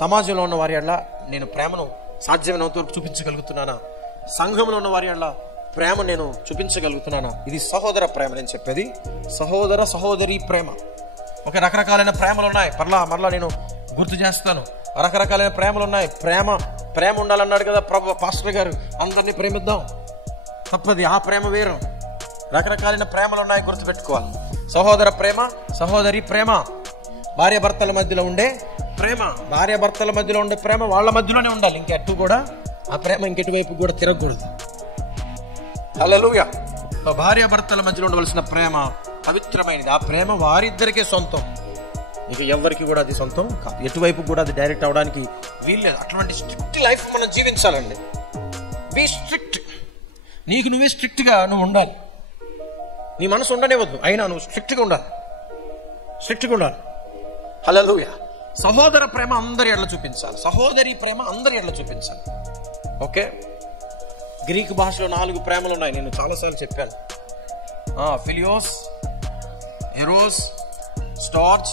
సమాజంలో ఉన్న వారి వల్ల నేను ప్రేమను సాధ్యమైనంత వరకు చూపించగలుగుతున్నానా? సంఘంలో ఉన్న వారి వల్ల ప్రేమ నేను చూపించగలుగుతున్నానా? ఇది సహోదర ప్రేమ. నేను చెప్పేది సహోదర సహోదరి ప్రేమ. ఓకే, రకరకాలైన ప్రేమలు ఉన్నాయి. మరలా నేను గుర్తు చేస్తాను, రకరకాలైన ప్రేమలు ఉన్నాయి. ప్రేమ ఉండాలన్నాడు కదా ప్రభు పాస్టర్ గారు, అందరినీ ప్రేమిద్దాం. తప్పది, ఆ ప్రేమ వేరు. రకరకాలైన ప్రేమలు ఉన్నాయి, గుర్తుపెట్టుకోవాలి. సహోదర ప్రేమ, సహోదరి ప్రేమ, భార్య భర్తల మధ్యలో ఉండే ప్రేమ. భార్య భర్తల మధ్యలో ఉండే ప్రేమ వాళ్ళ మధ్యలోనే ఉండాలి. ఇంకెట్టు కూడా ఆ ప్రేమ ఇంకెటువైపు కూడా తిరగకూడదు. హల్లెలూయా. భార్య భర్తల మధ్యలో ఉండవలసిన ప్రేమ పవిత్రమైనది. ఆ ప్రేమ వారిద్దరికే సొంతం, ఇక ఎవరికి కూడా అది సొంతం కాదు. ఎటువైపు కూడా అది డైరెక్ట్ అవడానికి వీల్లేదు. అటువంటి స్ట్రిక్ట్ లైఫ్ మనం జీవించాలండి. Be strict. నీకు నువ్వే స్ట్రిక్ట్గా నువ్వు ఉండాలి. నీ మనసు ఉండనివ్వద్దు, అయినా నువ్వు స్ట్రిక్ట్గా ఉండాలి. హల్లెలూయా. సహోదర ప్రేమ అందరి ఎడల చూపించాలి, సహోదరి ప్రేమ అందరి ఎడల చూపించాలి. ఓకే, గ్రీక్ భాషలో 4 ప్రేమలు ఉన్నాయి. నేను చాలాసార్లు చెప్పాను. ఫిలియోస్, ఎరోస్, స్టార్జ్,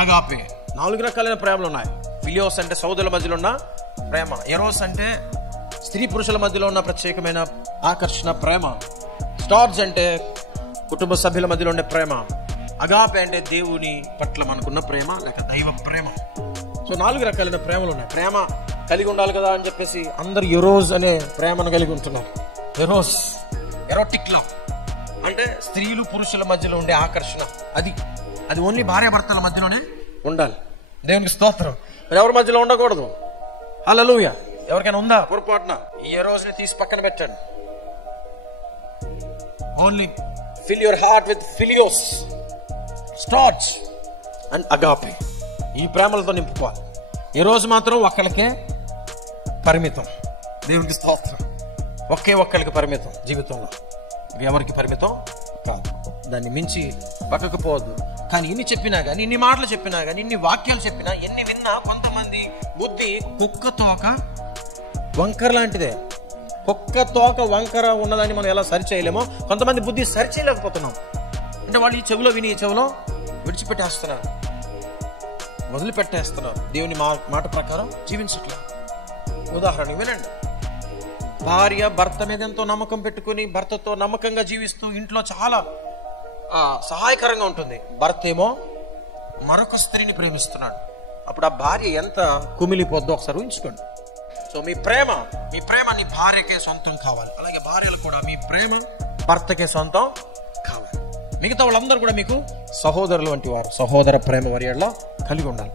అగాపే. 4 రకాలైన ప్రేమలు ఉన్నాయి. ఫిలియోస్ అంటే సోదరుల మధ్యలో ఉన్న ప్రేమ. ఎరోస్ అంటే స్త్రీ పురుషుల మధ్యలో ఉన్న ప్రత్యేకమైన ఆకర్షణ ప్రేమ. స్టార్జ్ అంటే కుటుంబ సభ్యుల మధ్యలో ఉండే ప్రేమ. అగాపే అంటే దేవుని పట్ల మనకున్న ప్రేమ, లేక దైవ ప్రేమ. సో 4 రకాలైన ప్రేమలు ఉన్నాయి. ప్రేమ కలిగి ఉండాలి కదా అని చెప్పేసి అందరు ఎరోస్ అనే ప్రేమను కలిగి ఉంటున్నారు. ఎరోటిక్ లవ్ అంటే స్త్రీలు పురుషుల మధ్యలో ఉండే ఆకర్షణ. అది ఓన్లీ భార్యాభర్తల మధ్యలోనే ఉండాలి. దేవునికి స్తోత్రం. మరి ఎవరి మధ్యలో ఉండకూడదు. హల్లెలూయా. ఎవరికైనా ఉందా పొరపాటున? ఈ ఎరోస్ని తీసి పక్కన పెట్టండి. Only fill your heart with philios, storge and agape. ఈ ప్రేమలతో నింపుకోవాలి. ఈ రోజు మాత్రం ఒక్కళ్ళకే పరిమితం. దేవునికి స్తోత్రం. ఒక్కళ్ళకి పరిమితం జీవితంలో. ఇవి ఎవరికి పరిమితం కాదు. దాన్ని మించి పక్కకు పోవద్దు. కానీ ఇన్ని చెప్పినా కానీ, ఇన్ని మాటలు చెప్పినా కానీ, ఇన్ని వాక్యాలు చెప్పినా, ఎన్ని విన్నా కొంతమంది బుద్ధి కుక్క తోక వంకర లాంటిదే. కుక్క తోక వంకర ఉన్నదాన్ని మనం ఎలా సరిచేయలేమో కొంతమంది బుద్ధి సరిచేయలేకపోతున్నాం. అంటే వాళ్ళు ఈ చెవిలో విని ఈ చెవిలో విడిచిపెట్టేస్తున్నారు, వదిలిపెట్టేస్తున్నారు. దేవుని మాట ప్రకారం జీవించట్లేదు. ఉదాహరణ వినండి. భార్య భర్త మీద ఎంతో నమ్మకం పెట్టుకుని భర్తతో నమ్మకంగా జీవిస్తూ ఇంట్లో చాలా సహాయకరంగా ఉంటుంది. భర్త ఏమో మరొక స్త్రీని ప్రేమిస్తున్నాడు. అప్పుడు ఆ భార్య ఎంత కుమిలిపోద్దో ఒకసారి ఊహించుకోండి. సో మీ ప్రేమ నీ భార్యకే సొంతం కావాలి. అలాగే భార్యలు కూడా మీ ప్రేమ భర్తకే సొంతం కావాలి. మిగతా వాళ్ళందరూ కూడా మీకు సహోదరులు వంటి వారు. సహోదర ప్రేమ వారి యెడల కలిగి ఉండాలి.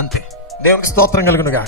అంతే. దేవునికి స్తోత్రం కలుగునుగా.